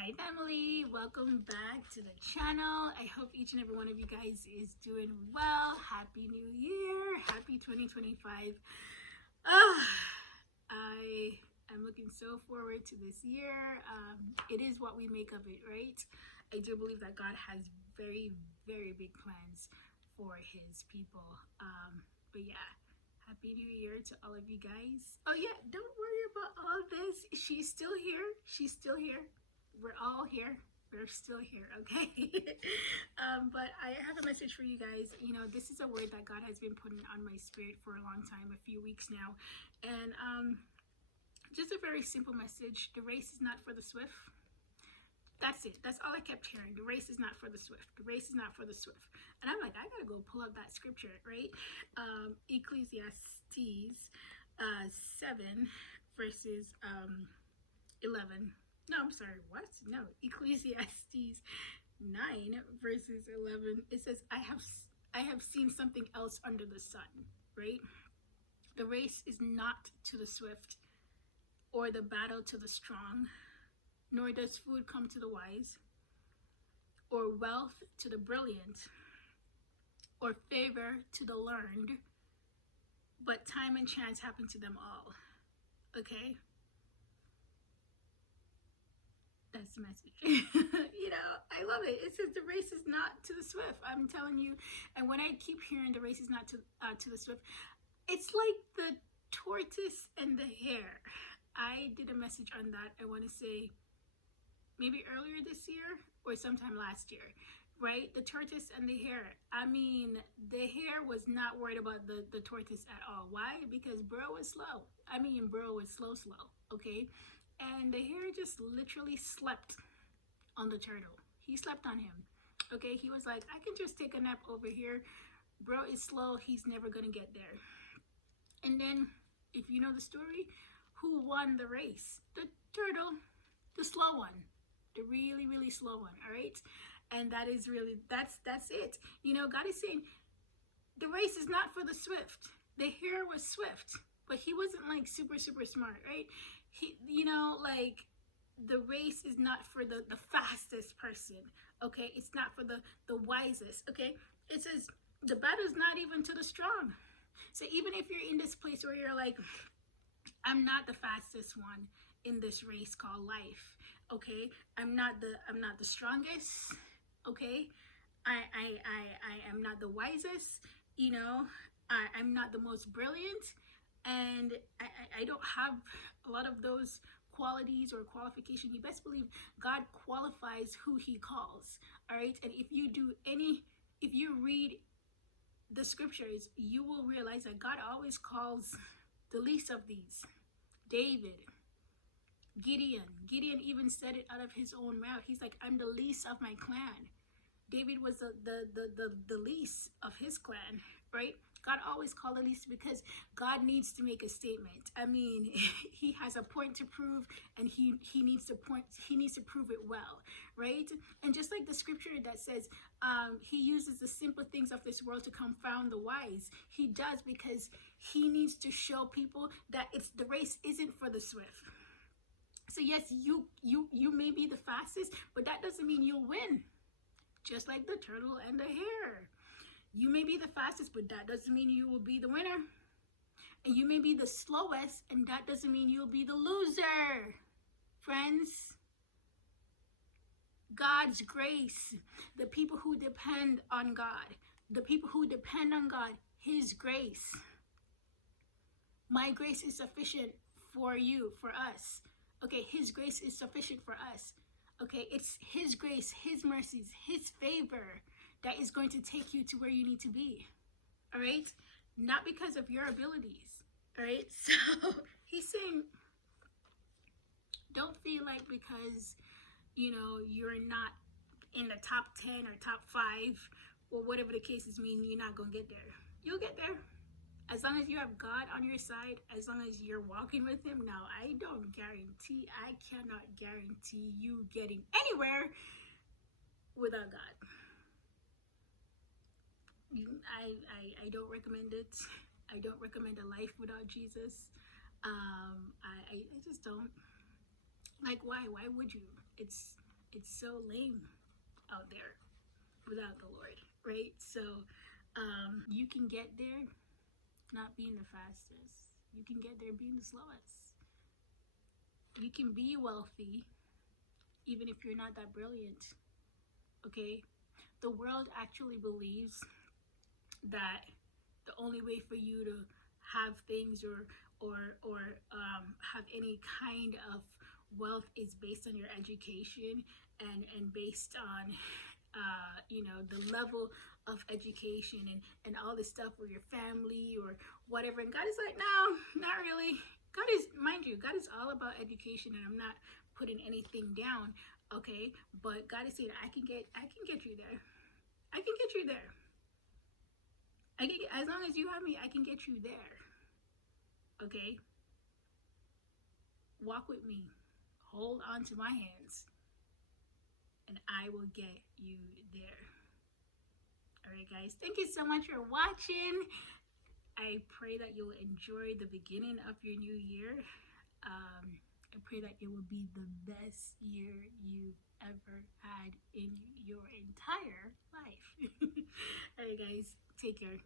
Hi family, welcome back to the channel. I hope each and every one of you guys is doing well. Happy New Year, happy 2025. I am looking so forward to this year. It is what we make of it, right? I do believe that God has very, very big plans for his people. But yeah, happy New Year to all of you guys. Oh yeah, don't worry about all this. She's still here. She's still here. We're all here. We're still here, okay? But I have a message for you guys. You know, this is a word that God has been putting on my spirit for a long time, a few weeks now. And just a very simple message. The race is not for the swift. That's it. That's all I kept hearing. The race is not for the swift. The race is not for the swift. And I'm like, I gotta go pull up that scripture, right? Ecclesiastes 7 verses 11. No, I'm sorry, what? No, Ecclesiastes 9 verses 11. It says, I have seen something else under the sun, right? The race is not to the swift or the battle to the strong, nor does food come to the wise, or wealth to the brilliant, or favor to the learned, but time and chance happen to them all. Okay? That's the message. You know, I love it. It says the race is not to the swift. I'm telling you. And when I keep hearing the race is not to the swift, it's like the tortoise and the hare. I did a message on that. I want to say maybe earlier this year or sometime last year, right? The tortoise and the hare. I mean, the hare was not worried about the tortoise at all. Why? Because bro was slow. I mean, bro was slow, okay? And the hare just literally slept on the turtle. He slept on him, okay? He was like, I can just take a nap over here. Bro is slow. He's never gonna get there. And then, if you know the story, who won the race? The turtle, the slow one, the really, really slow one, all right? And that is really, that's it. You know, God is saying, the race is not for the swift. The hare was swift, but he wasn't like super, super smart, right? He, you know, like the race is not for the fastest person, okay? It's not for the wisest, okay? It says the battle is not even to the strong. So even if you're in this place where you're like, I'm not the fastest one in this race called life, okay? I'm not the strongest, okay? I am not the wisest, you know? I'm not the most brilliant, and I don't have a lot of those qualities or qualifications. You best believe God qualifies who he calls, all right? And if you read the scriptures, you will realize that God always calls the least of these. David, Gideon even said it out of his own mouth. He's like, I'm the least of my clan. David was the least of his clan, right? God always called the least because God needs to make a statement. I mean, he has a point to prove, and he needs to prove it well, right? And just like the scripture that says, he uses the simple things of this world to confound the wise. He does, because he needs to show people that the race isn't for the swift. So yes, you may be the fastest, but that doesn't mean you'll win. Just like the turtle and the hare. You may be the fastest, but that doesn't mean you will be the winner. And you may be the slowest, and that doesn't mean you'll be the loser. Friends, God's grace, the people who depend on God, his grace. My grace is sufficient for you, for us. Okay, his grace is sufficient for us. Okay, it's his grace, his mercies, his favor that is going to take you to where you need to be. All right? Not because of your abilities. All right? So he's saying, don't feel like because, you know, you're not in the top 10 or top 5 or whatever the cases mean, you're not going to get there. You'll get there. As long as you have God on your side, as long as you're walking with him. Now, I cannot guarantee you getting anywhere without God. I don't recommend it. I don't recommend a life without Jesus. I just don't. Like, why? Why would you? It's it's so lame out there without the Lord, right? So you can get there not being the fastest. You can get there being the slowest. You can be wealthy even if you're not that brilliant. Okay? The world actually believes that the only way for you to have things or have any kind of wealth is based on your education and based on the level of education and all this stuff or your family or whatever. And God is like, no, not really. God is, mind you, God is all about education, and I'm not putting anything down, okay? But God is saying, I can get you there. I can get you there. As long as you have me, I can get you there. Okay? Walk with me. Hold on to my hands. And I will get you there. Alright, guys. Thank you so much for watching. I pray that you'll enjoy the beginning of your new year. I pray that it will be the best year you've ever had in your entire life. Alright, guys. Take care.